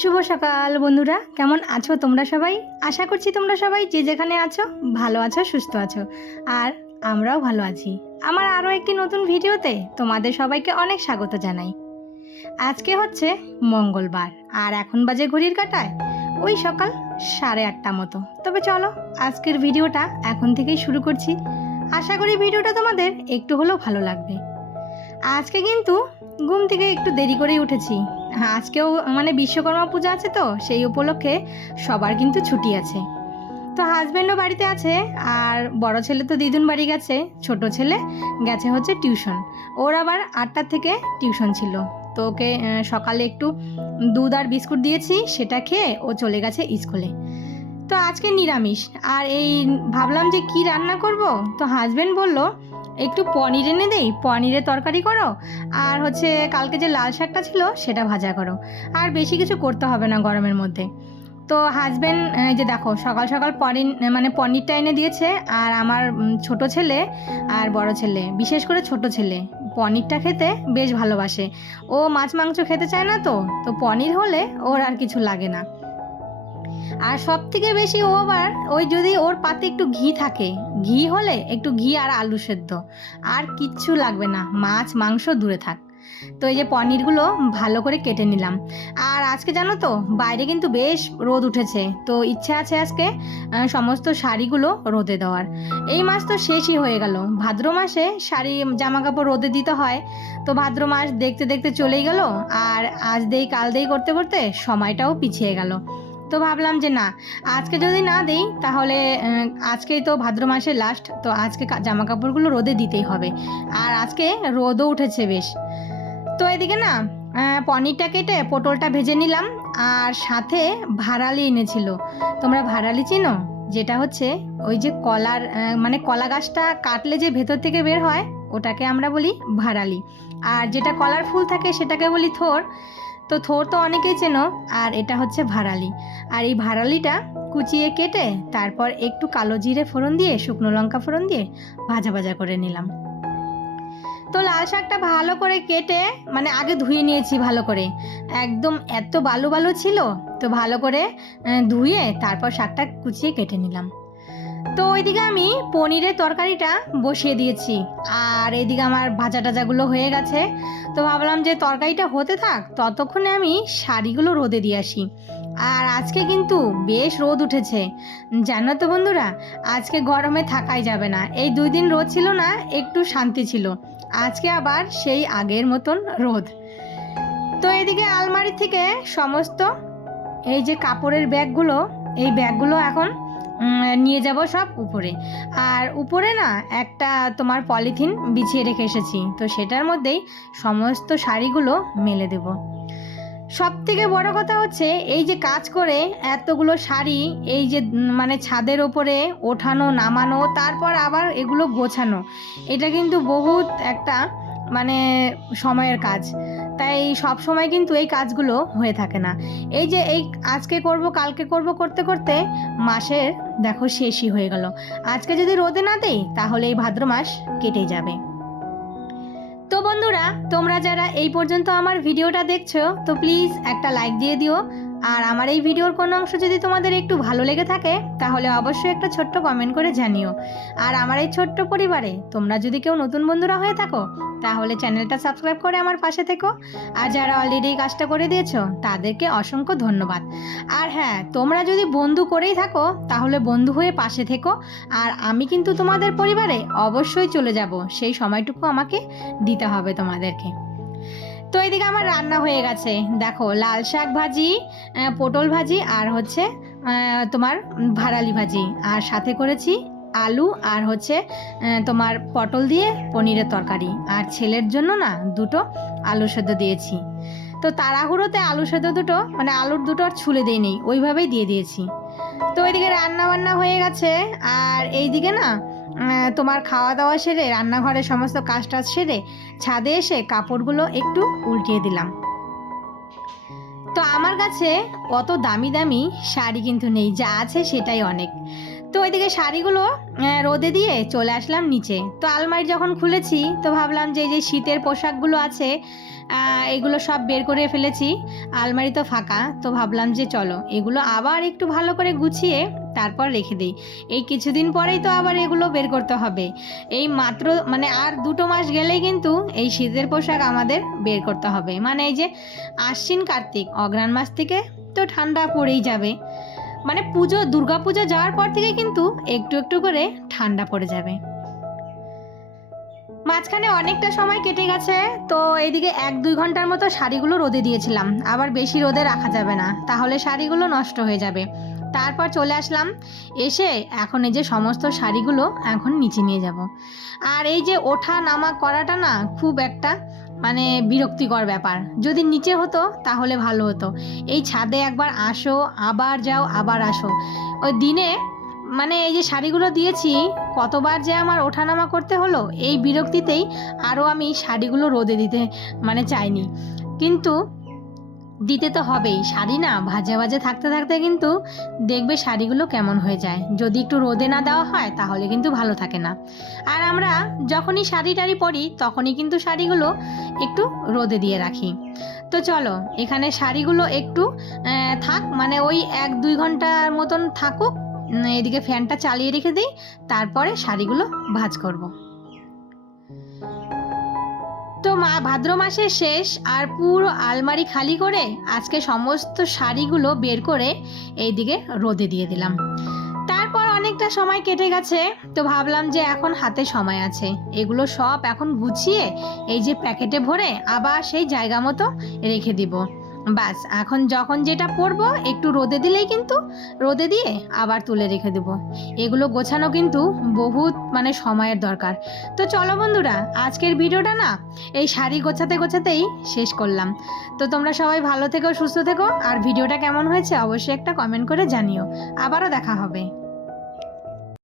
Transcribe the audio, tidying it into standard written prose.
শুভ সকাল বন্ধুরা, কেমন আছো তোমরা সবাই? আশা করছি তোমরা সবাই যে যেখানে আছো ভালো আছো, সুস্থ আছো। আর আমরাও ভালো আছি। আমার আরও একটি নতুন ভিডিওতে তোমাদের সবাইকে অনেক স্বাগত জানাই। আজকে হচ্ছে মঙ্গলবার আর এখন বাজে ঘড়ির কাঁটায় ওই সকাল 8:30 মতো। তবে চলো আজকের ভিডিওটা এখন থেকেই শুরু করছি। আশা করি ভিডিওটা তোমাদের একটু হলেও ভালো লাগবে। আজকে কিন্তু ঘুম থেকে একটু দেরি করেই উঠেছি। আজকেও বিশ্বকর্মা পূজা আছে, তো সেই উপলক্ষে সবার কিন্তু ছুটি আছে। তো হাজব্যান্ডও বাড়িতে আছে, আর বড় ছেলে তো দিদুন বাড়ি গেছে, ছোট ছেলে গেছে হচ্ছে টিউশন। ওর আবার 8টা থেকে টিউশন ছিল, তো ওকে সকালে একটু দুধ আর বিস্কুট দিয়েছি, সেটা খেয়ে ও চলে গেছে স্কুলে। তো আজকে নিরামিষ, আর এই ভাবলাম যে কি রান্না করব। তো হাজব্যান্ড বলল একটু পনির এনে দেই, পনিরের তরকারি করো, আর হচ্ছে কালকে যে লাল শাকটা ছিল সেটা ভাজা করো, আর বেশি কিছু করতে হবে না গরমের মধ্যে। তো হাজব্যান্ড যে দেখো সকাল সকাল পনিরটা এনে দিয়েছে। আর আমার ছোট ছেলে আর বড় ছেলে, বিশেষ করে ছোট ছেলে পনিরটা খেতে বেশ ভালোবাসে। ও মাছ মাংস খেতে চায় না, তো পনির হলে ওর আর কিছু লাগে না। আর সব থেকে বেশি ও আবার ওই যদি ওর পাতে একটু ঘি থাকে, ঘি হলে একটু ঘি আর আলু সেদ্ধ, আর কিচ্ছু লাগবে না, মাছ মাংস দূরে থাক। তো এই যে পনিরগুলো ভালো করে কেটে নিলাম। আর আজকে জানো তো বাইরে কিন্তু বেশ রোদ উঠেছে, তো ইচ্ছা আছে আজকে সমস্ত শাড়িগুলো রোদে দেওয়ার। এই মাস তো শেষই হয়ে গেল, ভাদ্র মাসে শাড়ি জামা কাপড় রোদে দিতে হয়। তো ভাদ্র মাস দেখতে দেখতে চলেই গেল, আর আজ দেই কাল দেই করতে করতে সময়টাও পিছিয়ে গেল। তো ভাবলাম যে না, আজকে যদি না দেই তাহলে আজকেই তো ভাদ্র মাসের লাস্ট, তো আজকে জামা কাপড়গুলো রোদে দিতেই হবে। আর আজকে রোদও উঠেছে বেশ। তো এদিকে না পনিরটা কেটে পটলটা ভেজে নিলাম, আর সাথে ভাড়ালি এনেছিল। তোমরা ভাড়ালি চিনো? যেটা হচ্ছে ওই যে কলার কলা গাছটা কাটলে যে ভেতর থেকে বের হয়, ওটাকে আমরা বলি ভাড়ালি। আর যেটা কলার ফুল থাকে সেটাকে বলি থোর। তো থোর তো অনেকেই চেনো, আর এটা হচ্ছে ভাড়ালি। আর এই ভাড়ালিটা কুচিয়ে কেটে তারপর একটু কালো জিরে ফোড়ন দিয়ে, শুকনো লঙ্কা ফোড়ন দিয়ে ভাজা ভাজা করে নিলাম। তো লাল শাকটা ভালো করে কেটে আগে ধুয়ে নিয়েছি ভালো করে, একদম এত বালু বালু ছিল, তো ভালো করে ধুয়ে তারপর শাকটা কুচিয়ে কেটে নিলাম। তো ওইদিকে আমি পনিরের তরকারিটা বসিয়ে দিয়েছি, আর এদিকে আমার ভাজা টাজাগুলো হয়ে গেছে। তো ভাবলাম যে তরকারিটা হতে থাক, ততক্ষণে আমি শাড়িগুলো রোদে দিয়ে আসি। আর আজকে কিন্তু বেশ রোদ উঠেছে, জানো তো বন্ধুরা, আজকে গরমে থাকাই যাবে না। এই 2 দিন রোদ ছিল না, একটু শান্তি ছিল, আজকে আবার সেই আগের মতন রোদ। তো এদিকে আলমারি থেকে সমস্ত এই যে কাপড়ের ব্যাগগুলো, এই ব্যাগগুলো এখন নিয়ে যাব সব উপরে। আর উপরে না একটা তোমার পলিথিন বিছিয়ে রেখে এসেছি, তো সেটার মধ্যেই সমস্ত শাড়িগুলো মেলে দেব। সব থেকে বড় কথা হচ্ছে এই যে কাজ করে এতগুলো শাড়ি এই যে ছাদের ওপরে ওঠানো নামানো, তারপর আবার এগুলো গোছানো, এটা কিন্তু বহুত একটা সময়ের কাজ। তাই সব সময় কিন্তু এই কাজগুলো হয়ে থাকে না। এই যে এই আজকে করব কালকে করব করতে করতে মাসের দেখো শেষই হয়ে গেল। আজকে যদি রোদে না দেই তাহলে এই ভাদ্র মাস কেটে যাবে। তো বন্ধুরা, তোমরা যারা এই পর্যন্ত আমার ভিডিওটা দেখছো, তো প্লিজ একটা লাইক দিয়ে দিও। আর আমার এই ভিডিওর কোনো অংশ যদি তোমাদের একটু ভালো লেগে থাকে তাহলে অবশ্যই একটা ছোট্ট কমেন্ট করে জানিও। আর আমার এই ছোট্ট পরিবারে তোমরা যদি কেউ নতুন বন্ধুরা হয়ে থাকো তাহলে চ্যানেলটা সাবস্ক্রাইব করে আমার পাশে থেকো। আর যারা অলরেডি এই কাজটা করে দিয়েছো তাদেরকে অসংখ্য ধন্যবাদ। আর হ্যাঁ, তোমরা যদি বন্ধু করেই থাকো তাহলে বন্ধু হয়ে পাশে থেকো। আর আমি কিন্তু তোমাদের পরিবারে অবশ্যই চলে যাব, সেই সময়টুকু আমাকে দিতে হবে তোমাদেরকে। তো এদিকে আমার রান্না হয়ে গেছে, দেখো লাল শাক ভাজি, পটল ভাজি, আর হচ্ছে তোমার ভাড়ালি ভাজি, আর সাথে করেছি আলু আর হচ্ছে তোমার পটল দিয়ে পনিরের তরকারি। আর ছেলের জন্য না 2টো আলু সেদ্ধ দিয়েছি। তো তাড়াহুড়োতে আলু সেদ্ধ দুটো আলুর দুটো আর ছুলে দিইনি, ওইভাবেই দিয়ে দিয়েছি। তো ওইদিকে রান্না বান্না হয়ে গেছে। আর এইদিকে না তোমার খাওয়া দাওয়া সেরে রান্নাঘরে সমস্ত কাজ টাজ সেরে ছাদে এসে কাপড়গুলো একটু উল্টিয়ে দিলাম। তো আমার কাছে অত দামি দামি শাড়ি কিন্তু নেই, যা আছে সেটাই অনেক। তো ওইদিকে শাড়িগুলো রোদে দিয়ে চলে আসলাম নিচে। তো আলমারি যখন খুলেছি তো ভাবলাম যে এই যে শীতের পোশাকগুলো আছে এগুলো সব বের করে ফেলেছি, আলমারি তো ফাঁকা, তো ভাবলাম যে চলো এগুলো আবার একটু ভালো করে গুছিয়ে তারপর রেখে দিই। এই কিছুদিন পরেই তো আবার এগুলো বের করতে হবে। এই মাত্র মানে আর 2 মাস গেলেই কিন্তু এই শীতের পোশাক আমাদের বের করতে হবে। মানে এই যে আশ্বিন কার্তিক অগ্রহায়ণ মাস থেকে তো ঠান্ডা পড়েই যাবে, মানে দুর্গা পুজো যাওয়ার পর থেকে কিন্তু একটু একটু করে ঠান্ডা পড়ে যাবে। মাঝখানে অনেকটা সময় কেটে গেছে, তো এইদিকে 1-2 ঘন্টার মতো শাড়িগুলো রোদে দিয়েছিলাম। আবার বেশি রোদে রাখা যাবে না, তাহলে শাড়িগুলো নষ্ট হয়ে যাবে। তারপর চলে আসলাম, এসে এখন এই যে সমস্ত শাড়িগুলো এখন নিচে নিয়ে যাব। আর এই যে ওঠা নামা করাটা না খুব একটা মানে বিরক্তিকর ব্যাপার। যদি নিচে হতো তাহলে ভালো হতো। এই ছাদে একবার আসো আবার যাও আবার আসো, ওই দিনে মানে এই যে শাড়িগুলো দিয়েছি কতবার যে আমার ওঠানামা করতে হলো, এই বিরক্তিতেই আরও আমি শাড়িগুলো রোদে দিতে মানে চাইনি, কিন্তু দিতে তো হবেই। শাড়ি না ভাজে ভাজে থাকতে থাকতে কিন্তু দেখবে শাড়িগুলো কেমন হয়ে যায়, যদি একটু রোদে না দেওয়া হয় তাহলে কিন্তু ভালো থাকে না। আর আমরা যখনই শাড়ি টাড়ি পরি তখনই কিন্তু শাড়িগুলো একটু রোদে দিয়ে রাখি। তো চলো এখানে শাড়িগুলো একটু থাক, মানে ওই 1-2 ঘন্টার মতন থাকুক, এদিকে ফ্যানটা চালিয়ে রেখে দিই, তারপরে শাড়িগুলো ভাঁজ করব। তো ভাদ্র মাসের শেষ আর পুরো আলমারি খালি করে আজকে সমস্ত শাড়িগুলো বের করে এইদিকে রোদে দিয়ে দিলাম। তারপর অনেকটা সময় কেটে গেছে, তো ভাবলাম যে এখন হাতে সময় আছে, এগুলো সব এখন গুছিয়ে এই যে প্যাকেটে ভরে আবার সেই জায়গা মতো রেখে দিব। বাস এখন যখন যেটা পরবো একটু রোদে দিলেই কিন্তু রোদে দিয়ে আবার তুলে রেখে দেবো। এগুলো গোছানো কিন্তু বহুত মানে সময়ের দরকার। তো চলো বন্ধুরা, আজকের ভিডিওটা না এই শাড়ি গোছাতে গোছাতেই শেষ করলাম। তো তোমরা সবাই ভালো থেকো, সুস্থ থেকো, আর ভিডিওটা কেমন হয়েছে অবশ্যই একটা কমেন্ট করে জানিও। আবারও দেখা হবে।